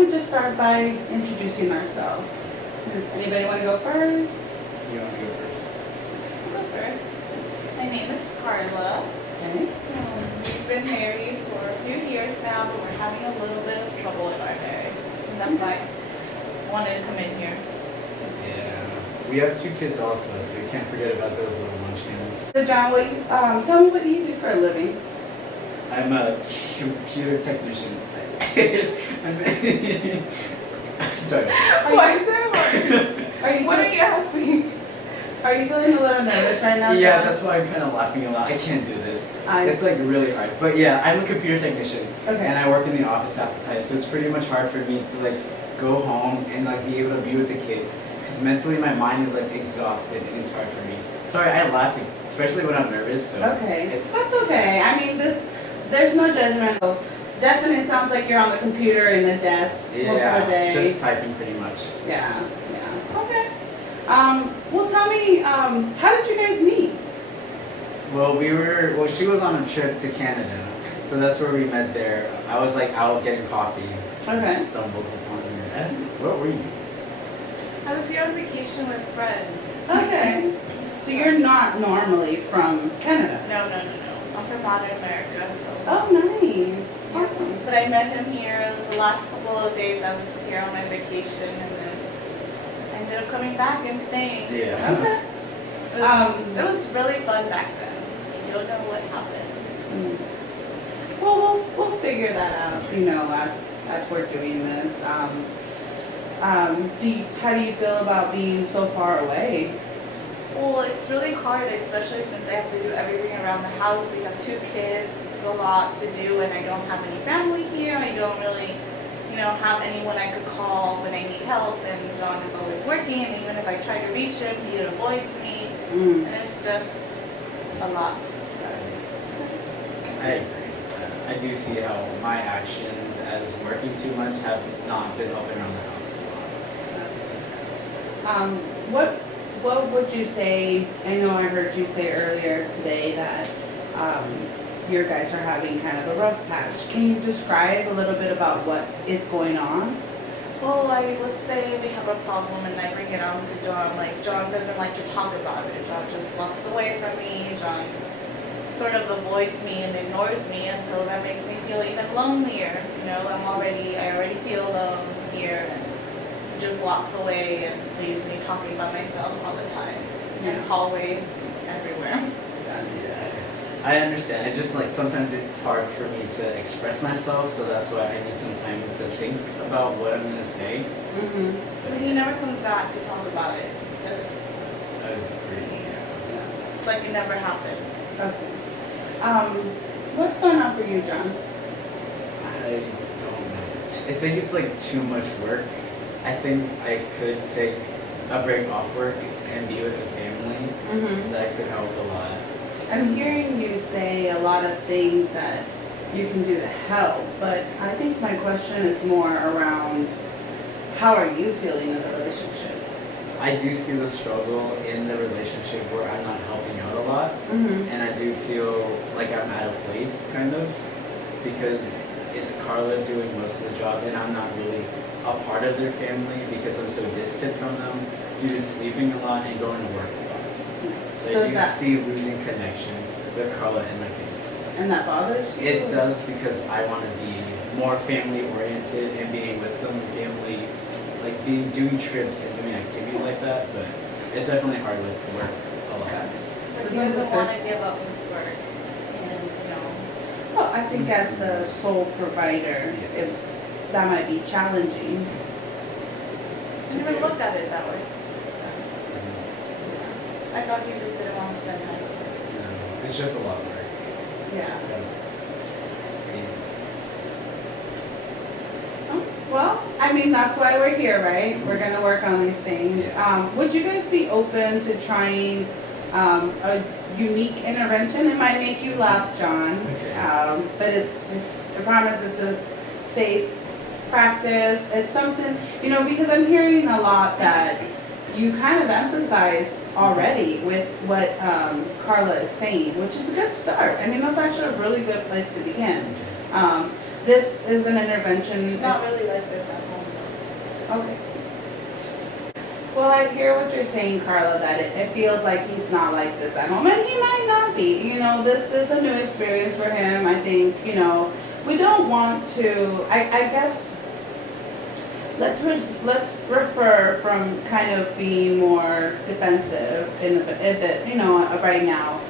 don't we just start by introducing ourselves? Does anybody want to go first? You want to go first? I'll go first. My name is Carla. Okay. We've been married for a few years now, but we're having a little bit of trouble in our marriage. And that's why I wanted to come in here. Yeah. We have 2 kids also, so we can't forget about those little munchkins. So John, tell me, what do you do for a living? I'm a computer technician. Sorry. Why is that hard? What are you asking? Are you feeling a little nervous right now, Yeah, John? that's why I'm kind of laughing a lot. I can't do this. I It's like really hard. But yeah, I'm a computer technician. Okay. And I work in the office half the time, so it's pretty much hard for me to like go home and like be able to be with the kids. Because mentally my mind is like exhausted and it's hard for me. Sorry, I laugh, especially when I'm nervous. So Okay, that's okay. I mean, there's no judgment. Definitely sounds like you're on the computer in the desk most of the day. Just typing pretty much. Yeah. Okay. Well, tell me, how did you guys meet? Well, she was on a trip to Canada, so that's where we met there. I was like out getting coffee. Okay. Stumbled upon her. And where were you? I was here on vacation with friends. Okay. So you're not normally from Canada? No. I'm from Modern America, so. Oh, nice. Awesome. But I met him here the last couple of days I was here on my vacation, and then I ended up coming back and staying. Yeah. Okay. It was really fun back then. You don't know what happened. Well, we'll figure that out, as we're doing this. How do you feel about being so far away? Well, it's really hard, especially since I have to do everything around the house. We have 2 kids. It's a lot to do, and I don't have any family here. I don't really, have anyone I could call when I need help. And John is always working, and even if I try to reach him, he avoids me. And it's just a lot. I agree with that. I do see how my actions as working too much have not been helping around the house a lot. What would you say? I know I heard you say earlier today that your guys are having kind of a rough patch. Can you describe a little bit about what is going on? Well, let's say we have a problem and I bring it on to John. Like, John doesn't like to talk about it. John just walks away from me. John sort of avoids me and ignores me, and so that makes me feel even lonelier. I already feel alone here, and he just walks away and leaves me talking by myself all the time. In hallways, everywhere. Yeah, I understand. I just like sometimes it's hard for me to express myself, so that's why I need some time to think about what I'm gonna say. But he never comes back to talk about it. It's just, it's like it never happened. Okay. What's going on for you, John? I don't know. I think it's like too much work. I think I could take a break off work and be with the family. That could help a lot. I'm hearing you say a lot of things that you can do to help, but I think my question is more around how are you feeling in the relationship? I do see the struggle in the relationship where I'm not helping out a lot, and I do feel like I'm out of place, kind of, because it's Carla doing most of the job, and I'm not really a part of their family because I'm so distant from them due to sleeping a lot and going to work a lot. So I do see losing connection with Carla and my kids. And that bothers you? It does, because I want to be more family oriented and being with them, family, like doing trips and doing activities like that, but it's definitely hard with work a lot. But he doesn't want to give up his work, and Well, I think as the sole provider, that might be challenging. I never looked at it that way. I thought he just didn't want to spend time with us. No, it's just a lot of work. Yeah. Well, I mean, that's why we're here, right? We're going to work on these things. Would you guys be open to trying a unique intervention? It might make you laugh, John, but I promise it's a safe practice. It's something, because I'm hearing a lot that you kind of empathize already with what Carla is saying, which is a good start. I mean, that's actually a really good place to begin. This is an intervention. It's not really like like this at home though. Okay. Well, I hear what you're saying, Carla, that it feels like he's not like this at home, and he might not be. You know, this is a new experience for him. I think, you know, we don't want to, I guess, let's refer from kind of being more defensive you know, right now.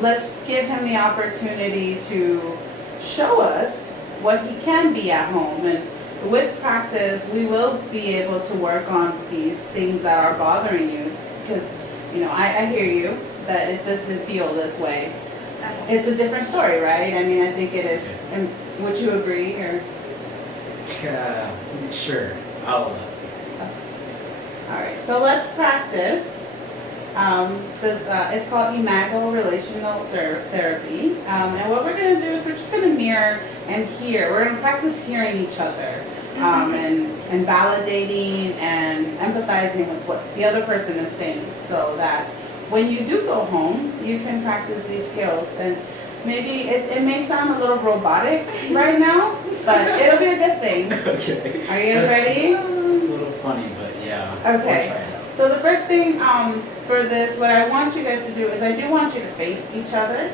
Let's give him the opportunity to show us what he can be at home, and with practice, we will be able to work on these things that are bothering you. Because, you know, I hear you that it doesn't feel this way. It's a different story, right? I mean, I think it is. And would you agree, or? Sure. I'll. All right. So let's practice. It's called Imago Relational Therapy. And what we're going to do is we're just going to mirror and hear. We're going to practice hearing each other and validating and empathizing with what the other person is saying, so that when you do go home, you can practice these skills. And maybe it may sound a little robotic right now, but it'll be a good thing. Okay. Are you guys ready? It's a little funny, but yeah. Okay. We'll try it out. So the first thing for this, what I want you guys to do is I do want you to face each other.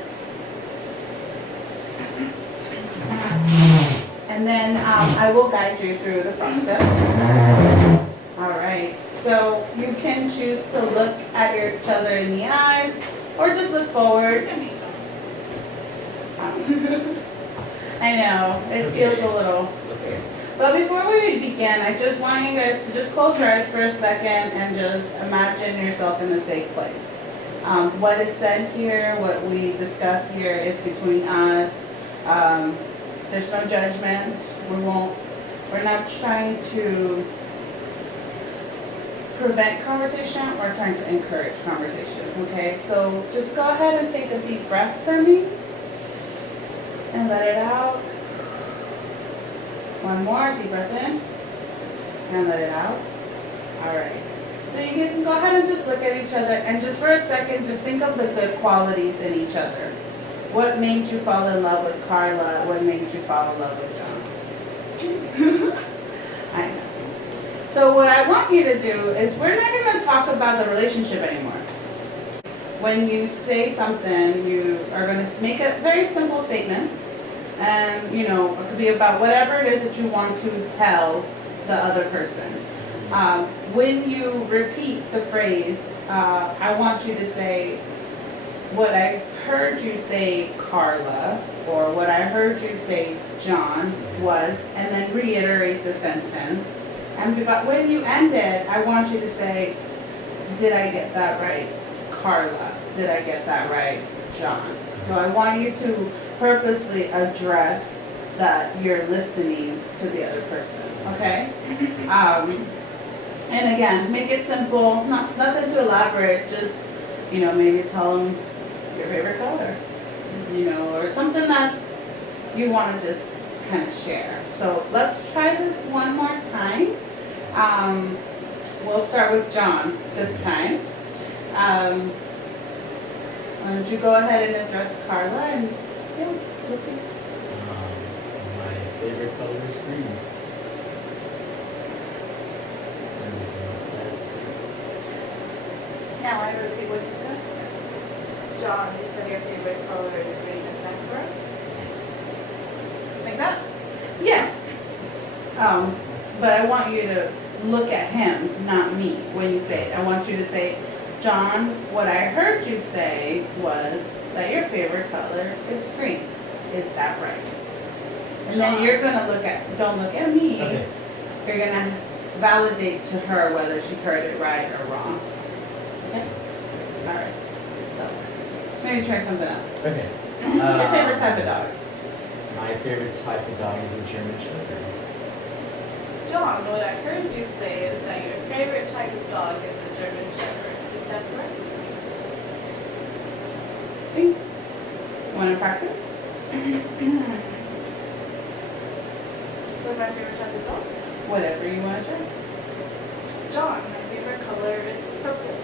And then I will guide you through the process. All right. So you can choose to look at each other in the eyes or just look forward. I know, it feels a little. Let's go. But before we begin, I just want you guys to just close your eyes for a second and just imagine yourself in a safe place. What is said here, what we discuss here is between us. There's no judgment. We're not trying to prevent conversation, we're trying to encourage conversation, okay? So just go ahead and take a deep breath for me and let it out. One more, deep breath in and let it out. All right. So you guys can go ahead and just look at each other and just for a second, just think of the good qualities in each other. What made you fall in love with Carla? What made you fall in love with John? I know. So what I want you to do is we're not going to talk about the relationship anymore. When you say something, you are going to make a very simple statement. And, you know, it could be about whatever it is that you want to tell the other person. When you repeat the phrase, I want you to say, what I heard you say, Carla, or what I heard you say, John, was, and then reiterate the sentence. And when you end it, I want you to say, did I get that right, Carla? Did I get that right, John? So I want you to purposely address that you're listening to the other person, okay? And again, make it simple, nothing too elaborate, just, you know, maybe tell them your favorite color, you know, or something that you want to just kind of share. So let's try this one more time. We'll start with John this time. Why don't you go ahead and address Carla and yeah, let's see. My favorite color is green. Is there anything else I have to say? Now I repeat what you said. John, you said your favorite color is green, is that correct? Yes. Like that? Yes. But I want you to look at him, not me, when you say it. I want you to say, John, what I heard you say was that your favorite color is green. Is that right? And then you're gonna don't look at me. Okay. You're gonna validate to her whether she heard it right or wrong. Okay? All right. So, maybe try something else. Okay. Your favorite type of dog? My favorite type of dog is a German Shepherd. John, what I heard you say is that your favorite type of dog is a German Shepherd. Is that correct? Okay. Want to practice? What's my favorite type of dog? Whatever you want to try. John, my favorite color is purple.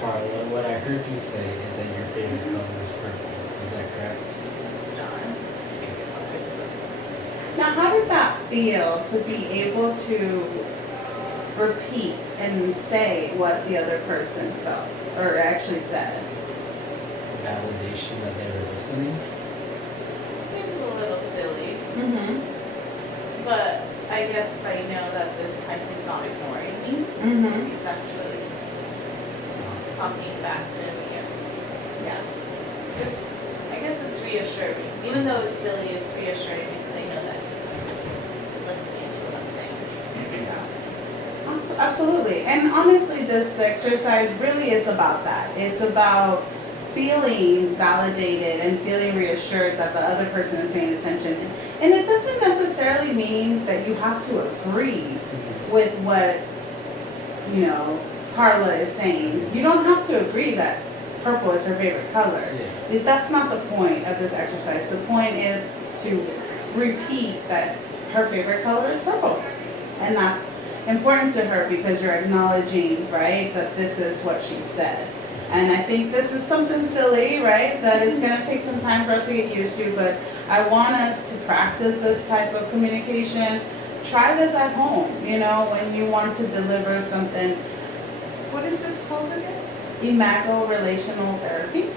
Carla, what I heard you say is that your favorite color is purple. Is that correct? John, my favorite color is purple. Now, how did that feel to be able to repeat and say what the other person felt or actually said? Validation that they were listening. Seems a little silly, Mm-hmm. but I guess I know that this time he's not ignoring me. Mm-hmm. He's actually talking back to me. Yeah. Just, I guess it's reassuring. Even though it's silly, it's reassuring because I know that he's listening to what I'm saying. Absolutely. And honestly, this exercise really is about that. It's about feeling validated and feeling reassured that the other person is paying attention. And it doesn't necessarily mean that you have to agree with what, Carla is saying. You don't have to agree that purple is her favorite color. Yeah. That's not the point of this exercise. The point is to repeat that her favorite color is purple. And that's important to her because you're acknowledging, right, that this is what she said. And I think this is something silly, right, that it's going to take some time for us to get used to, but I want us to practice this type of communication. Try this at home, when you want to deliver something. What is this called again? Imago relational therapy.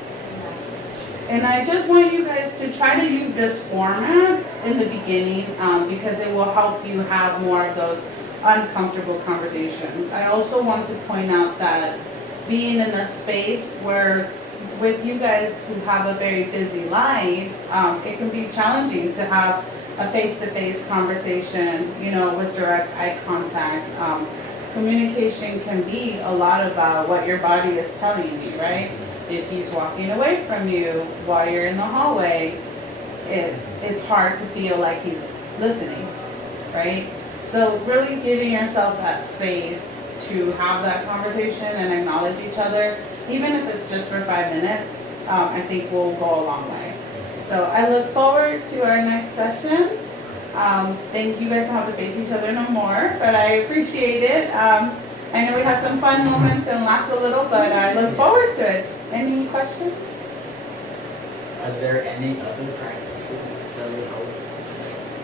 And I just want you guys to try to use this format in the beginning because it will help you have more of those uncomfortable conversations. I also want to point out that being in a space where with you guys who have a very busy life, it can be challenging to have a face-to-face conversation, with direct eye contact. Communication can be a lot about what your body is telling you, right? If he's walking away from you while you're in the hallway, it's hard to feel like he's listening, right? So really giving yourself that space to have that conversation and acknowledge each other, even if it's just for 5 minutes, I think will go a long way. So I look forward to our next session. Thank you guys. Don't have to face each other no more, but I appreciate it. I know we had some fun moments and laughed a little, but I look forward to it. Any questions? Are there any other practices that would help?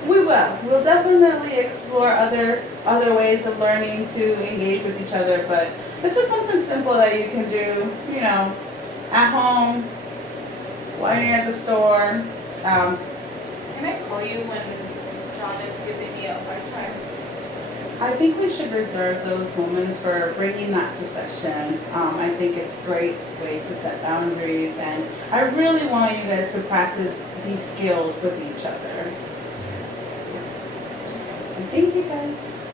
We will. We'll definitely explore other ways of learning to engage with each other, but this is something simple that you can do, at home, while you're at the store. Can I call you when John is giving me a hard time? I think we should reserve those moments for bringing that to session. I think it's a great way to set boundaries, and I really want you guys to practice these skills with each other. And thank you guys.